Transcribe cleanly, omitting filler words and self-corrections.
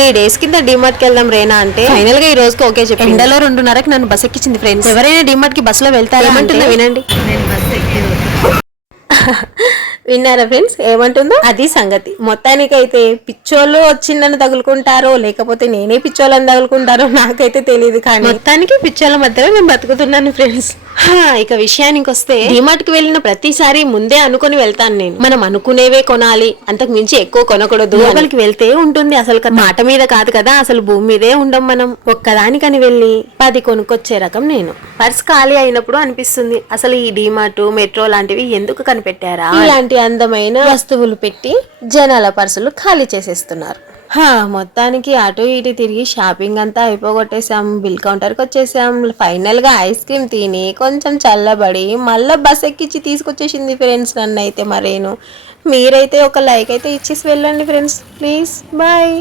3 days కింద డిమార్ట్ కి వెళ్దాం రేనా అంటే ఫైనల్ గా ఈ రోజుకి ఓకే చెప్పి ఎండలో 2:30కి నన్ను బస్ ఎక్కించింది ఫ్రెండ్స్. ఎవరైనా డిమార్ట్ కి బస్ లో వెళ్తారా ఏమంటుందో వినండి. విన్నారా ఫ్రెండ్స్ ఏమంటుందో? అది సంగతి. మొత్తానికైతే పిచ్చోళ్ళు వచ్చి నన్ను తగులుకుంటారో లేకపోతే నేనే పిచ్చోళ్ళని తగులుకుంటారో నాకైతే తెలియదు, కానీ మొత్తానికి పిచ్చోళ్ళ మధ్యలో నేను బతుకుతున్నాను ఫ్రెండ్స్. ఇక విషయానికి వస్తే డిమార్ట్ కి వెళ్ళిన ప్రతిసారి ముందే అనుకుని వెళ్తాను నేను. మనం అనుకునేవే కొనాలి, అంతకు మించి ఎక్కువ కొనకూడదు. లోపలికి వెళ్తే ఉంటుంది అసలు మాట మీద కాదు కదా, అసలు భూమి మీదే ఉండం మనం. ఒక్కదానికని వెళ్ళి 10 కొనుక్కొచ్చే రకం నేను. పర్స్ ఖాళీ అయినప్పుడు అనిపిస్తుంది అసలు ఈ డిమార్ట్ మెట్రో లాంటివి ఎందుకు కనిపెట్టారా, ఇలాంటి అందమైన వస్తువులు పెట్టి జనాల పర్సులు ఖాళీ చేసేస్తున్నారు. మొత్తానికి అటు ఇటు తిరిగి షాపింగ్ అంతా అయిపోగొట్టేసాం. బిల్ కౌంటర్కి వచ్చేసాం. ఫైనల్ గా ఐస్ క్రీమ్ తిని కొంచెం చల్లబడి మళ్ళా బస్ ఎక్కించి తీసుకొచ్చేసింది ఫ్రెండ్స్ నన్ను అయితే. మరేను మీరైతే ఒక లైక్ అయితే ఇచ్చేసి వెళ్ళండి ఫ్రెండ్స్ ప్లీజ్. బాయ్.